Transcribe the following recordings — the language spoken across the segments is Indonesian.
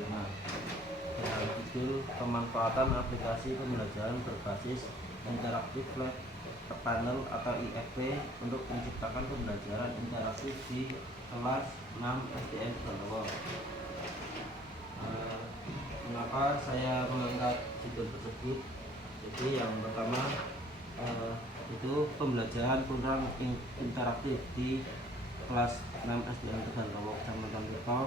dengan judul pemanfaatan aplikasi pembelajaran berbasis interaktif flat panel atau IFP untuk menciptakan pembelajaran interaktif di kelas 6 SDN Tegalawar. Mengapa saya mengangkat judul tersebut? Jadi yang pertama itu pembelajaran kurang interaktif di kelas 6 SDN Tegalawar Kecamatan Tirto.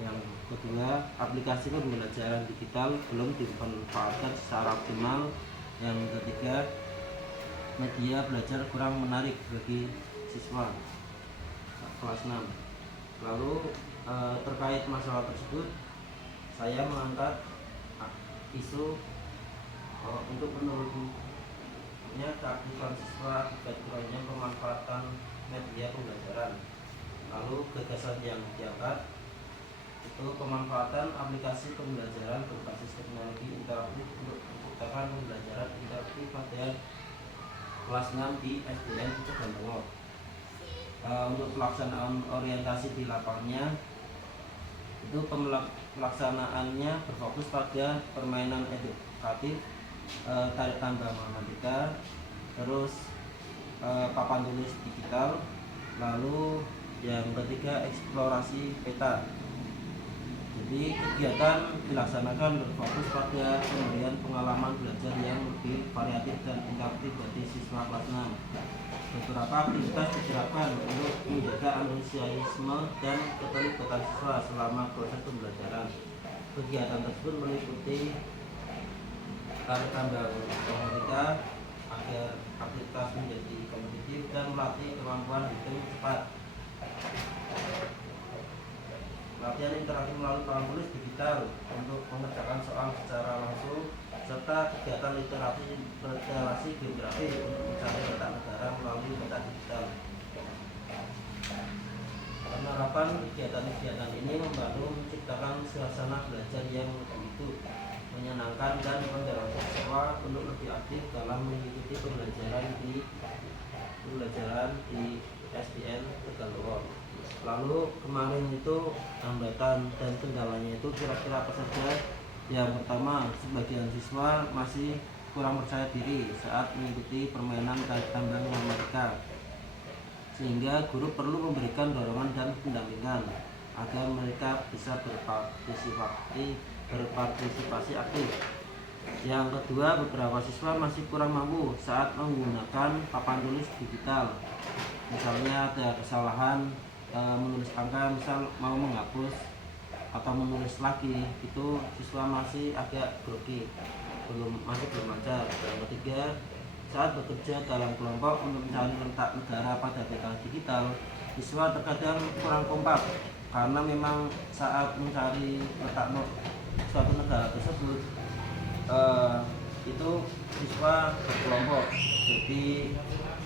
Yang kedua, aplikasi pembelajaran digital belum dimanfaatkan secara optimal. Yang ketiga, media belajar kurang menarik bagi siswa kelas 6. Lalu terkait masalah tersebut, saya mengangkat isu untuk menurunnya keaktifan siswa akibat kurangnya pemanfaatan media pembelajaran. Lalu gagasan yang diangkat itu pemanfaatan aplikasi pembelajaran berbasis teknologi interaktif untuk menciptakan pembelajaran interaktif pada kelas 6 di SDN Tegalawar. Untuk pelaksanaan orientasi di lapangnya itu pelaksanaannya berfokus pada permainan edukatif, tarik tambah matematika, terus papan tulis digital, lalu yang ketiga eksplorasi peta. Jadi kegiatan dilaksanakan berfokus pada pemberian pengalaman belajar yang lebih variatif dan interaktif bagi siswa kelas 6. Beberapa aktivitas diterapkan untuk menjaga antusiasme dan keterlibatan siswa selama proses pembelajaran. Kegiatan tersebut meliputi tarik tambah matematika agar aktivitas menjadi kompetitif dan melatih kemampuan hitung cepat. Latihan interaktif melalui papan tulis digital untuk mengerjakan soal secara langsung, serta kegiatan literasi geografi untuk mencari data negara melalui data digital. Penerapan kegiatan-kegiatan ini membantu menciptakan suasana belajar yang hidup, menyenangkan dan mendorong siswa untuk lebih aktif dalam mengikuti pembelajaran di SDN Tegalawar. Lalu kemarin itu hambatan dan kendalanya itu kira-kira apa saja? Yang pertama, sebagian siswa masih kurang percaya diri saat mengikuti permainan tarik tambang matematika, sehingga guru perlu memberikan dorongan dan pendampingan agar mereka bisa berpartisipasi aktif. Yang kedua, beberapa siswa masih kurang mampu saat menggunakan papan tulis digital. Misalnya ada kesalahan menulis angka, misal mau menghapus atau menulis lagi, itu siswa masih agak grogi, masih belum lancar. Yang ketiga, saat bekerja dalam kelompok untuk mencari letak negara pada peta digital, siswa terkadang kurang kompak karena memang saat mencari letak suatu negara tersebut itu siswa berkelompok, jadi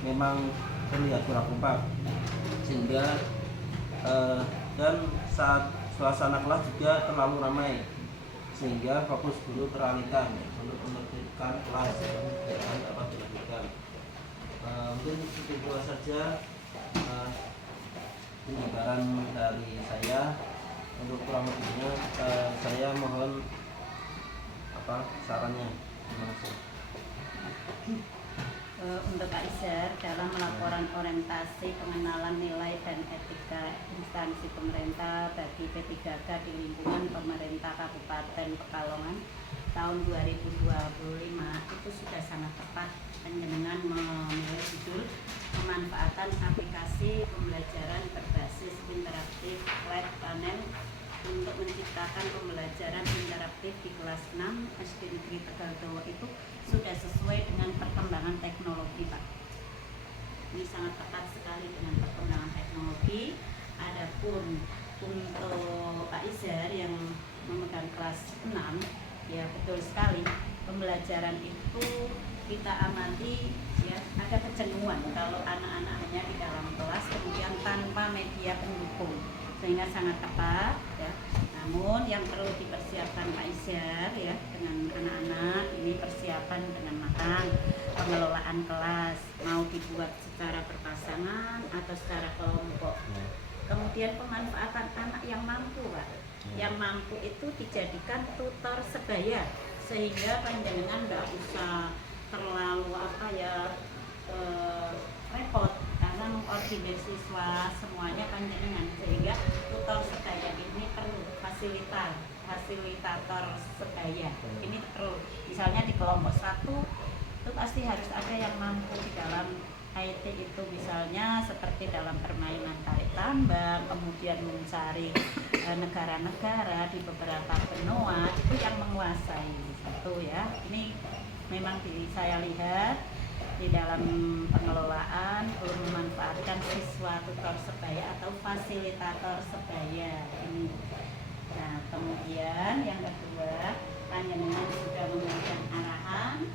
memang terlihat kurang kompak, sehingga dan saat suasana kelas juga terlalu ramai sehingga fokus guru teralihkan untuk menertibkan kelas dan dapat dilanjutkan. Mungkin itu saja penjabaran dari saya. Untuk kurang lebihnya saya mohon sarannya. Terima kasih. Untuk Pak Izhar, dalam laporan orientasi pengenalan nilai dan etika instansi pemerintah bagi P3K di lingkungan pemerintah Kabupaten Pekalongan tahun 2025 itu sudah sangat tepat dengan memilih judul pemanfaatan aplikasi pembelajaran berbasis interaktif flat panel untuk menciptakan pembelajaran interaktif di kelas 6 SD Negeri Tegalawar itu sudah sesuai dengan perkembangan teknologi, Pak. Ini sangat tepat sekali dengan perkembangan teknologi. Adapun untuk Pak Izhar yang memegang kelas 6, ya betul sekali, pembelajaran itu kita amati ya ada kejenuhan kalau anak-anak hanya di dalam kelas kemudian tanpa media pendukung, sehingga sangat tepat ya. Namun yang perlu dipersiapkan Pak Izhar ya dengan anak-anak ini persiapan dengan matang, pengelolaan kelas mau dibuat secara berpasangan atau secara kelompok. Kemudian pemanfaatan anak yang mampu, Pak. Yang mampu itu dijadikan tutor sebaya, sehingga panjenengan nggak usah terlalu repot karena mengkoordinir siswa semuanya panjenengan, sehingga tutor sebaya ini perlu fasilitator sebaya ini perlu. Misalnya di kelompok 1 itu pasti harus ada yang mampu di dalam IT itu, misalnya seperti dalam permainan tarik tambang, kemudian mencari negara-negara di beberapa benua itu yang menguasai satu ya. Ini memang saya lihat di dalam pengelolaan belum memanfaatkan siswa tutor sebaya atau fasilitator sebaya ini. Nah, kemudian yang kedua, panjenengan sudah memberikan arahan,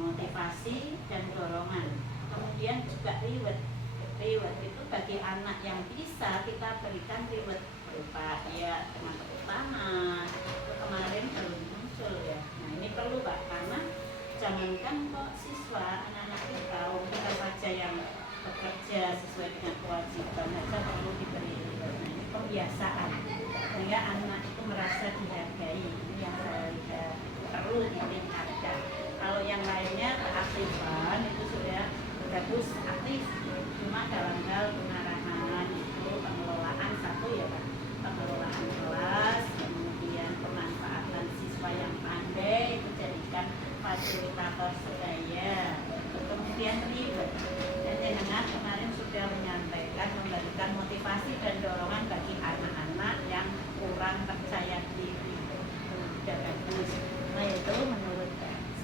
motivasi, dan dorongan. Kemudian juga reward itu bagi anak yang bisa kita berikan reward berupa ya dengan tepuk tangan. Kemarin belum muncul ya. Nah, ini perlu Pak, karena jangankan kok siswa, anak-anak kita saja yang bekerja sesuai dengan kewajiban saja perlu diberi reward. Nah, ini pembiasaan sehingga anak itu merasa dihargai. Ini yang saya lihat perlu ditingkatkan. Kalau yang lainnya keaktifan itu sudah bagus, aktif, cuma dalam hal pengarahan itu pengelolaan satu ya Pak, pengelolaan kelas, kemudian pemanfaatan siswa yang pandai itu jadikan fasilitator sebaya, kemudian reward. Dan dengan kemarin sudah menyampaikan memberikan motivasi dan dorongan bagi anak-anak yang kurang percaya diri, sudah bagus. Nah, itu menurut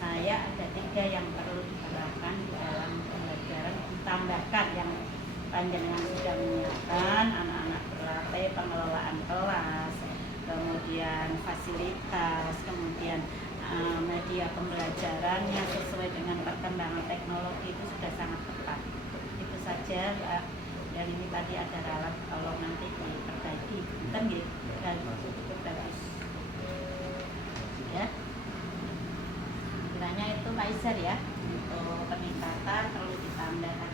saya ada 3 yang perlu diterapkan di dalam pembelajaran, ditambahkan yang panjenengan sudah menyiapkan, anak-anak berlatih pengelolaan kelas, kemudian fasilitas, kemudian media pembelajaran yang sesuai dengan perkembangan teknologi itu sudah sangat tepat. Itu saja Mbak. Dan ini tadi ada ralat, kalau nanti diperbaiki kan gitu, dan cukup bagus ya. Kiranya itu Pak Izer ya, untuk peningkatan perlu ditambahkan